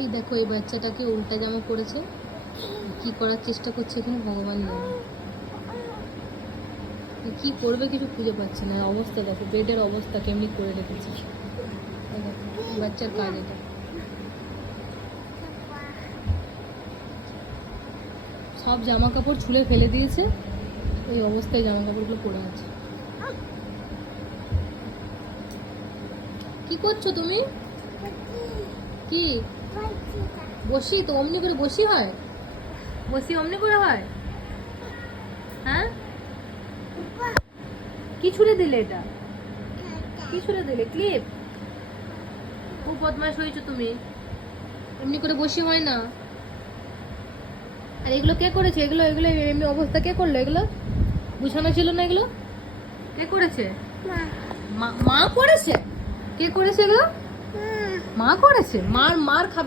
এই দেখো এই বাচ্চাটাকে উল্টা জামা পড়েছে, কি করার চেষ্টা করছে এখানে ভগবান জানে। কি করবে কিছু খুঁজে পাচ্ছে না। অবস্থা দেখো, বেডের অবস্থা কেমনি করে রেখেছে। এই দেখো, বাচ্চার কাজ এটা। সব জামা কাপড় ছুঁড়ে ফেলে দিয়েছে, ওই অবস্থায় জামা কাপড়গুলো পড়ে আছে। কি করছো তুমি? কি বসি? তো অমনি করে বসি হয়? বসি অমনি করে হয়? হ্যাঁ, কি ছুঁড়ে দিলে এটা? কি ছুঁড়ে দিলে? ক্লিপ? খুব বদমাশ হয়েছো তুমি, এমনি করে বসি হয় না। আর এগুলো কে করেছে? এগুলো এগুলো এমনি অবস্থা কে করলো? এগুলো গুছানো ছিল না, এগুলো কে করেছে? মা করেছে? কে করেছে এগুলো? মা করেছে? মার মার খাবে।